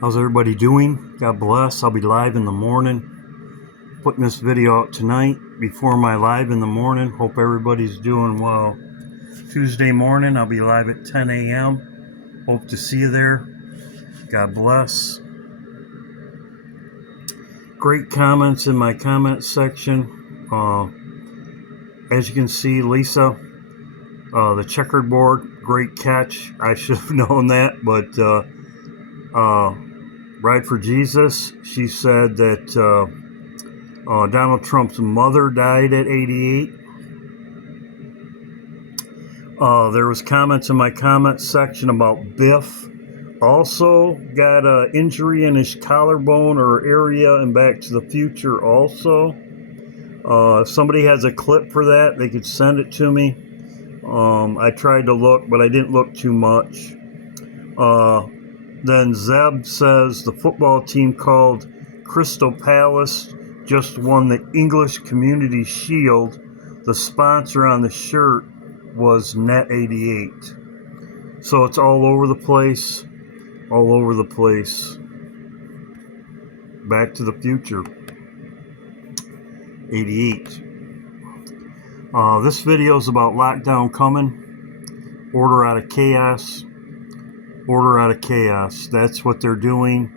How's everybody doing? God bless. I'll be live in the morning. Putting this video out tonight before my live in the morning. Hope everybody's doing well. Tuesday morning, I'll be live at 10 a.m. Hope to see you there. God bless. Great comments in my comment section. As you can see, Lisa, the checkered board, great catch. I should have known that, but Ride for Jesus, she said that Donald Trump's mother died at 88. There was comments in my comment section about Biff. Also got an injury in his collarbone or area in Back to the Future also. If somebody has a clip for that, they could send it to me. I tried to look, but I didn't look too much. Then Zeb says the football team called Crystal Palace just won the English Community Shield. The sponsor on the shirt was Net 88. So it's all over the place. All over the place. Back to the Future. 88. This video is about lockdown coming. Order out of chaos. Order out of chaos. That's what they're doing.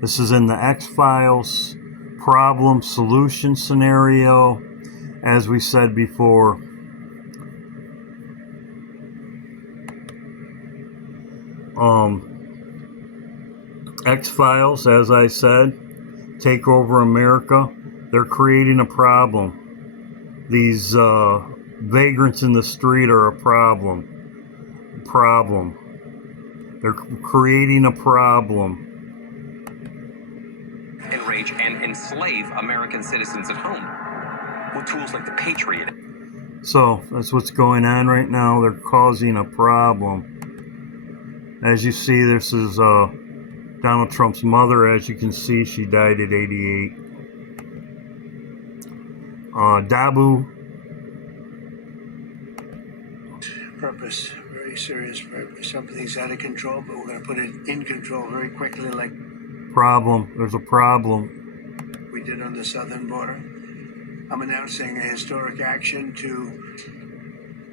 This is in the X-Files problem solution scenario. As we said before, X-Files, as I said, take over America. They're creating a problem. These vagrants in the street are a problem. They're creating a problem. Enrage and enslave American citizens at home with tools like the Patriot. So that's what's going on right now. They're causing a problem. As you see, this is Donald Trump's mother. As you can see, she died at 88. Dabu. Purpose, very serious purpose. Something's out of control, but we're going to put it in control very quickly, like Problem. There's a problem. we did on the southern border. I'm announcing a historic action to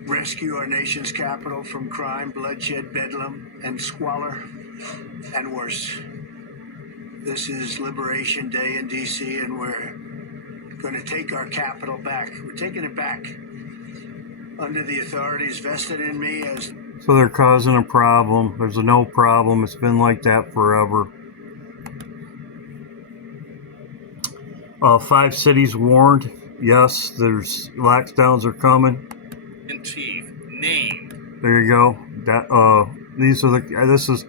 rescue our nation's capital from crime, bloodshed, bedlam, and squalor, and worse. This is Liberation Day in D.C., and we're going to take our capital back. We're taking it back under the authorities vested in me as... So they're causing a problem. There's a no problem. It's been like that forever. 5 cities warned. Yes, there's lockdowns are coming. And chief named. There you go. That these are the. This is.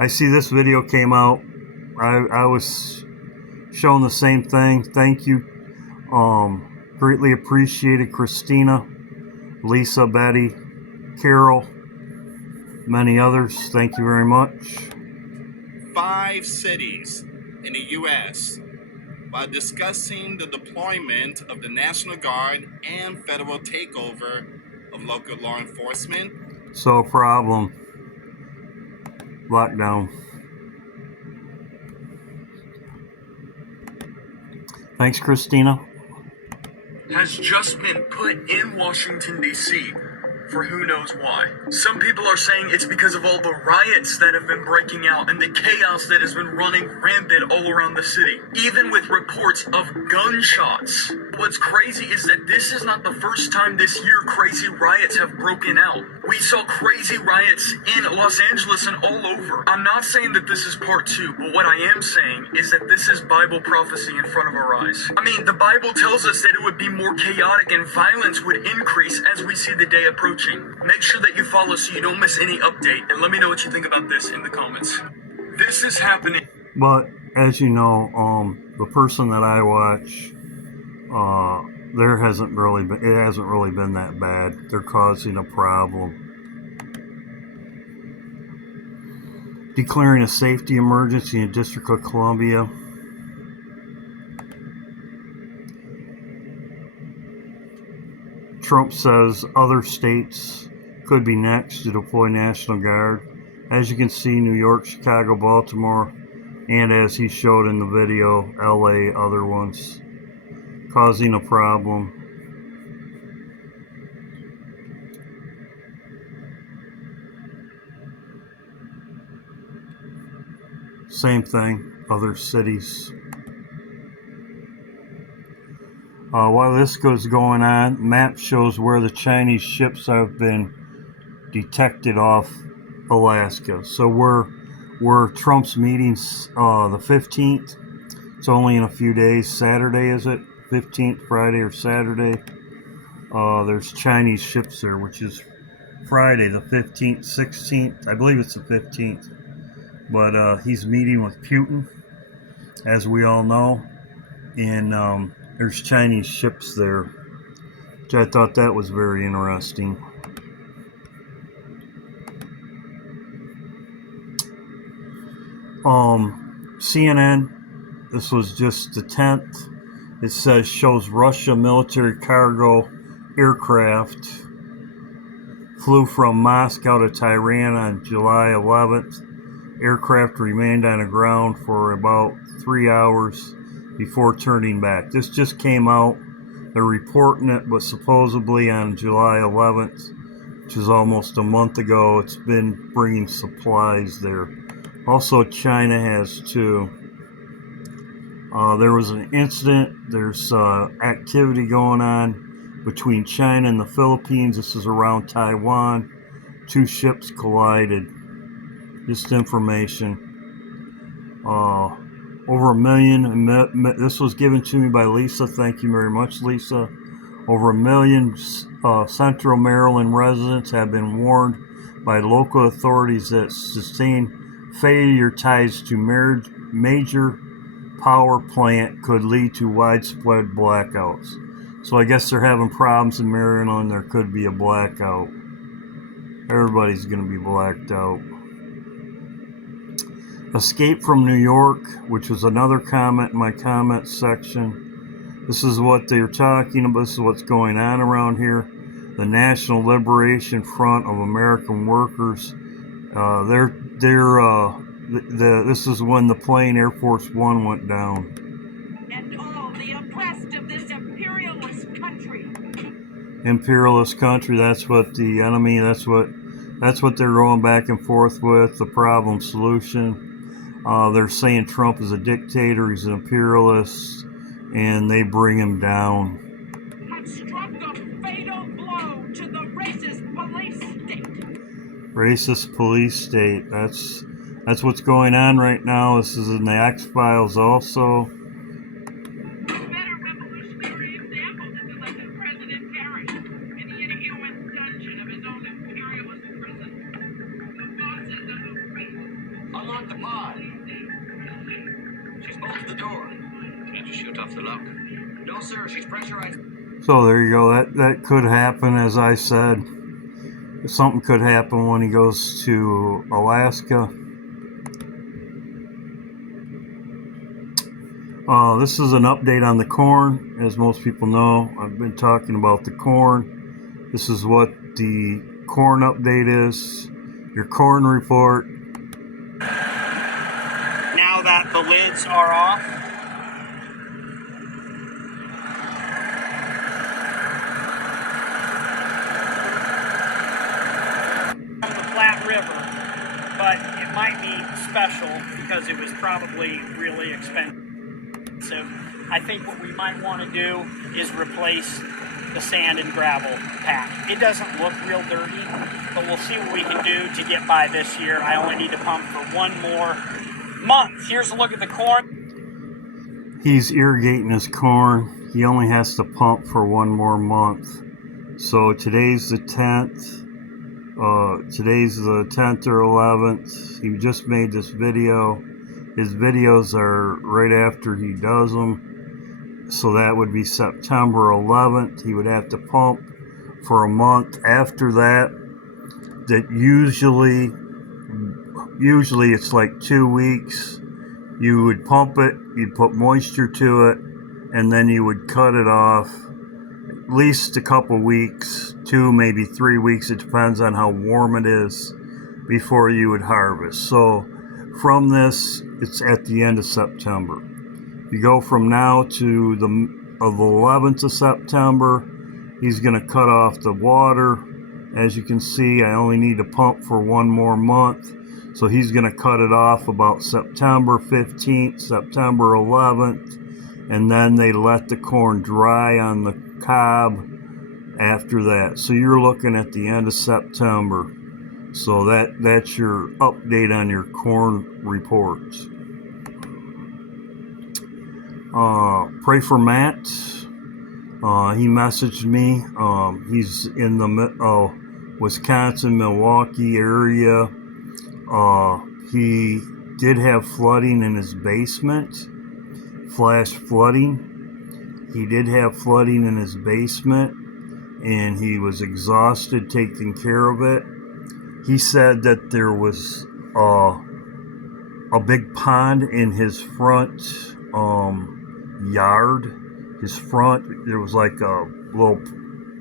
I see this video came out. I was shown the same thing. Thank you. Greatly appreciated, Christina, Lisa, Betty, Carol, many others. Thank you very much. 5 cities in the U.S. by discussing the deployment of the National Guard and federal takeover of local law enforcement. So a problem. Lockdown. Thanks, Christina. Has just been put in Washington, D.C. for who knows why. Some people are saying it's because of all the riots that have been breaking out and the chaos that has been running rampant all around the city, even with reports of gunshots. What's crazy is that this is not the first time this year crazy riots have broken out. We saw crazy riots in Los Angeles and all over. I'm not saying that this is part 2, but what I am saying is that this is Bible prophecy in front of our eyes. I mean, the Bible tells us that it would be more chaotic and violence would increase as we see the day approaching. Make sure that you follow so you don't miss any update, and let me know what you think about this in the comments. This is happening. But as you know, the person that I watch, it hasn't really been that bad. They're causing a problem. Declaring a safety emergency in District of Columbia. Trump says other states could be next to deploy National Guard. As you can see, New York, Chicago, Baltimore, and as he showed in the video, LA, other ones, causing a problem. Same thing, other cities. While this goes going on, map shows where the Chinese ships have been detected off Alaska. So we're Trump's meetings the 15th. It's only in a few days. Saturday, is it? 15th, Friday or Saturday. There's Chinese ships there, which is Friday the 15th, 16th. I believe it's the 15th. But he's meeting with Putin, as we all know. And there's Chinese ships there, which I thought that was very interesting. CNN, this was just the 10th. It says shows Russia military cargo aircraft flew from Moscow to Tehran on July 11th. Aircraft remained on the ground for about 3 hours before turning back. This just came out. They're reporting it, but supposedly on July 11th, which is almost a month ago, it's been bringing supplies there. Also, China has too. There was an incident. There's activity going on between China and the Philippines. This is around Taiwan. 2 ships collided. Just information. Over 1 million. This was given to me by Lisa. Thank you very much, Lisa. Over 1 million Central Maryland residents have been warned by local authorities that sustained failure ties to major power plant could lead to widespread blackouts. So I guess they're having problems in Maryland. There could be a blackout. Everybody's going to be blacked out. Escape from New York, which was another comment in my comment section. This is what they're talking about. This is what's going on around here. The National Liberation Front of American Workers. This is when the plane Air Force One went down. And all the oppressed of this imperialist country. Imperialist country. That's what the enemy. That's what they're going back and forth with. The problem solution. They're saying Trump is a dictator. He's an imperialist, and they bring him down. Have struck a fatal blow to the racist police state. Racist police state. That's what's going on right now. This is in the X-Files also. No better revolutionary example than to let the president perish in the inhuman dungeon of his own imperialist prison. The bosses of the race. Unlock the pod. She's bolted the door. Can't you shoot off the lock? No, sir. She's pressurized. So there you go. That could happen, as I said. Something could happen when he goes to Alaska. This is an update on the corn. As most people know, I've been talking about the corn. This is what the corn update is. Your corn report. Now that the lids are off, from the Platte River, but it might be special because it was probably really expensive. I think what we might want to do is replace the sand and gravel pack. It doesn't look real dirty, but we'll see what we can do to get by this year. I only need to pump for 1 more month. Here's a look at the corn. He's irrigating his corn. He only has to pump for 1 more month. So today's the 10th. Today's the 10th or 11th. He just made this video. His videos are right after he does them. So that would be September 11th. He would have to pump for a month. After that, usually it's like 2 weeks. You would pump it, you'd put moisture to it, and then you would cut it off. At least a couple weeks, 2, maybe 3 weeks. It depends on how warm it is before you would harvest. So from this, it's at the end of September. You go from now to the 11th of September, he's going to cut off the water. As you can see, I only need to pump for one more month. So he's going to cut it off about September 15th, September 11th, and then they let the corn dry on the cob after that. So you're looking at the end of September. So that's your update on your corn reports. Pray for Matt. He messaged me. He's in the Wisconsin, Milwaukee area. He did have flooding in his basement, flash flooding. He did have flooding in his basement, and he was exhausted taking care of it. He said that there was a big pond in his front yard. His front, there was like a little,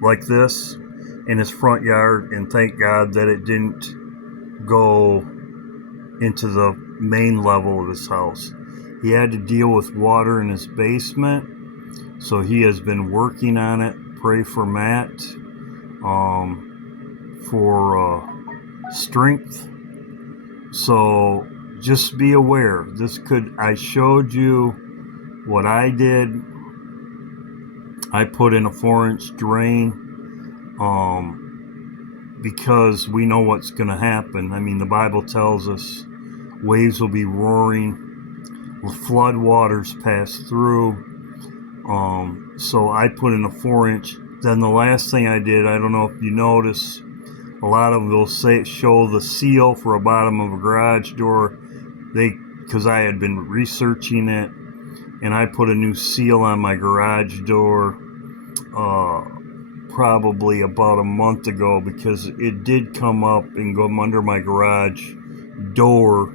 like this, in his front yard, and thank God that it didn't go into the main level of his house. He had to deal with water in his basement, so he has been working on it. Pray for Matt for strength. So just be aware. I showed you what I did. I put in a 4-inch drain because we know what's going to happen. I mean, the Bible tells us waves will be roaring, flood waters pass through. So I put in a 4-inch. Then the last thing I did, I don't know if you notice, a lot of them will show the seal for a bottom of a garage door. Because I had been researching it, and I put a new seal on my garage door probably about a month ago, because it did come up and go under my garage door,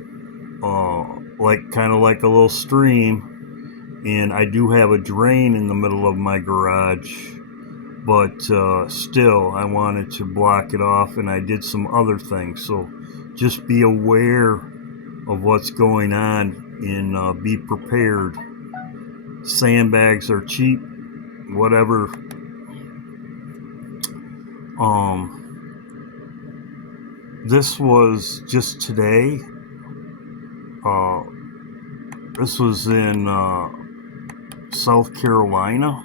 kind of like a little stream. And I do have a drain in the middle of my garage, but still I wanted to block it off, and I did some other things. So just be aware of what's going on, and be prepared. Sandbags are cheap, whatever. This was just today. This was in South Carolina,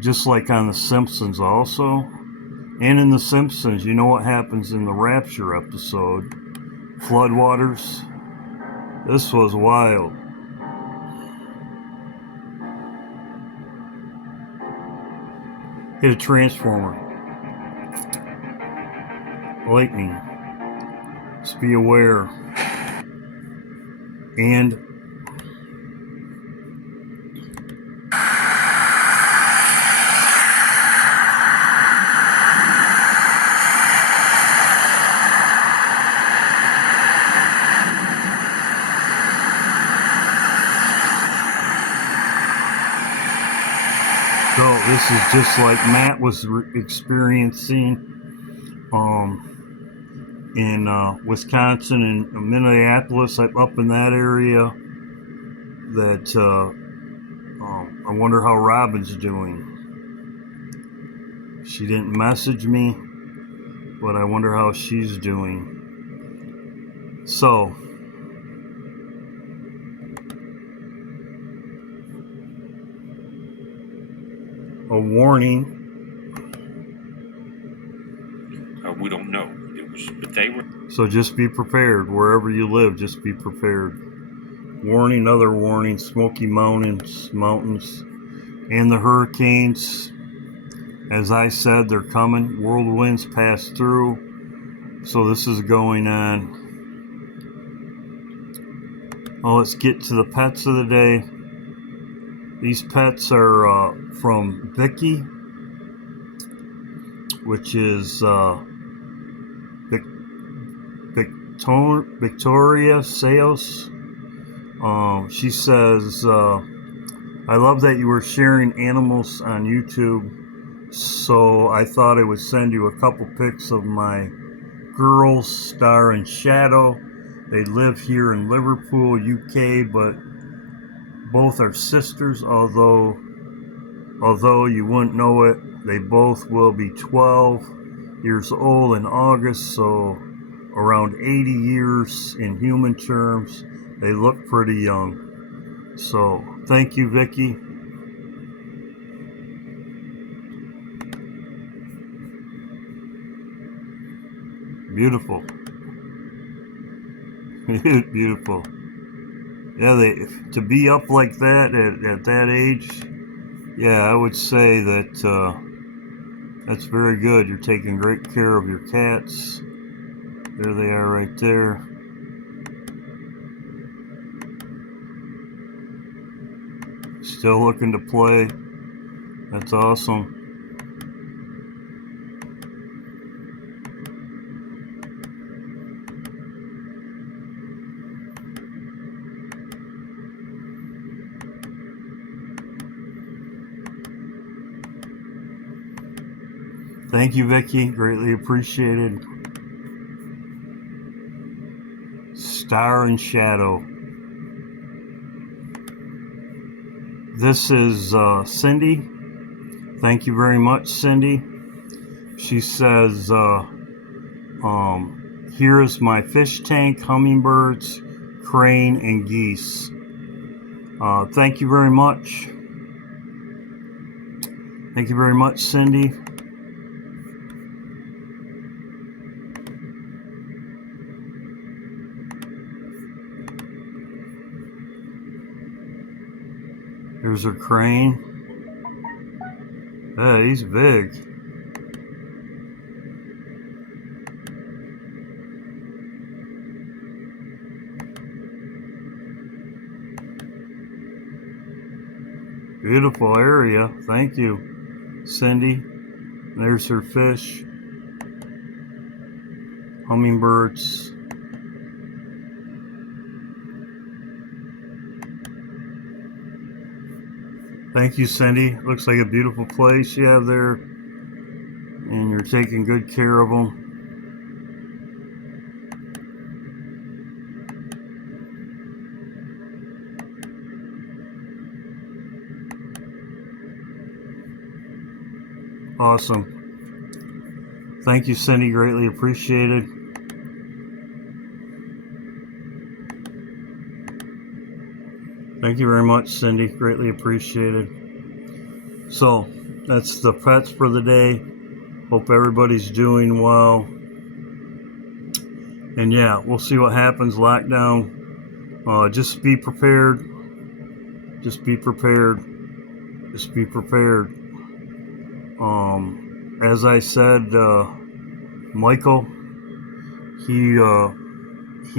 just like on The Simpsons also. And in The Simpsons, you know what happens in the Rapture episode? Floodwaters. This was wild. Hit a transformer. Lightning. Just be aware. And so this is just like Matt was experiencing in Wisconsin and Minneapolis, up in that area. That I wonder how Robin's doing. She didn't message me, but I wonder how she's doing. So a warning. We don't know. But they were. So just be prepared wherever you live. Just be prepared. Warning, other warning: Smoky Mountains, and the hurricanes. As I said, they're coming. Whirlwinds pass through. So this is going on. Oh, let's get to the pets of the day. These pets are from Vicky, which is Victoria Sales. She says, I love that you were sharing animals on YouTube, so I thought I would send you a couple pics of my girls, Star and Shadow. They live here in Liverpool, UK, but both are sisters, although you wouldn't know it. They both will be 12 years old in August, so around 80 years in human terms. They look pretty young. So thank you, Vicky. Beautiful. Beautiful. Yeah, to be up like that at that age, yeah, I would say that that's very good. You're taking great care of your cats. There they are right there. Still looking to play. That's awesome. Thank you, Vicky. Greatly appreciated. Star and Shadow. This is Cindy. Thank you very much, Cindy. She says, here is my fish tank, hummingbirds, crane, and geese. Thank you very much. Thank you very much, Cindy. There's her crane. Yeah, he's big. Beautiful area. Thank you, Cindy. There's her fish. Hummingbirds. Thank you, Cindy. Looks like a beautiful place you have there, and you're taking good care of them. Awesome. Thank you, Cindy. Greatly appreciated. Thank you very much, Cindy. Greatly appreciated. So, that's the pets for the day. Hope everybody's doing well. And yeah, we'll see what happens. Lockdown. Just be prepared. Just be prepared. Just be prepared. As I said, Michael, he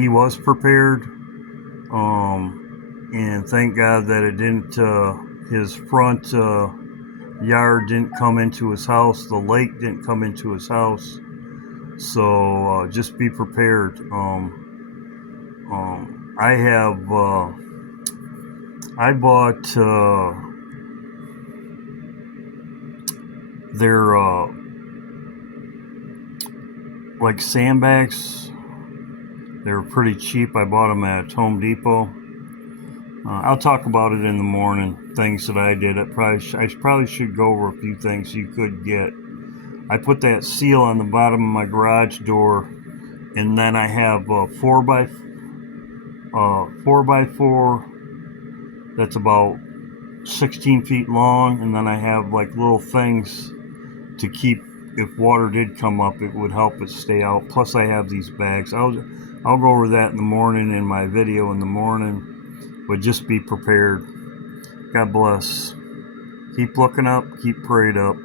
was prepared. And thank God that it didn't, his front yard didn't come into his house. The lake didn't come into his house. So just be prepared. I bought their like sandbags. They were pretty cheap. I bought them at Home Depot. I'll talk about it in the morning. Things that I did. I probably should go over a few things you could get. I put that seal on the bottom of my garage door, and then I have a 4x4 that's about 16 feet long, and then I have like little things to keep, if water did come up, it would help it stay out. Plus I have these bags. I'll go over that in the morning in my video in the morning, but just be prepared. God bless. Keep looking up, keep prayed up.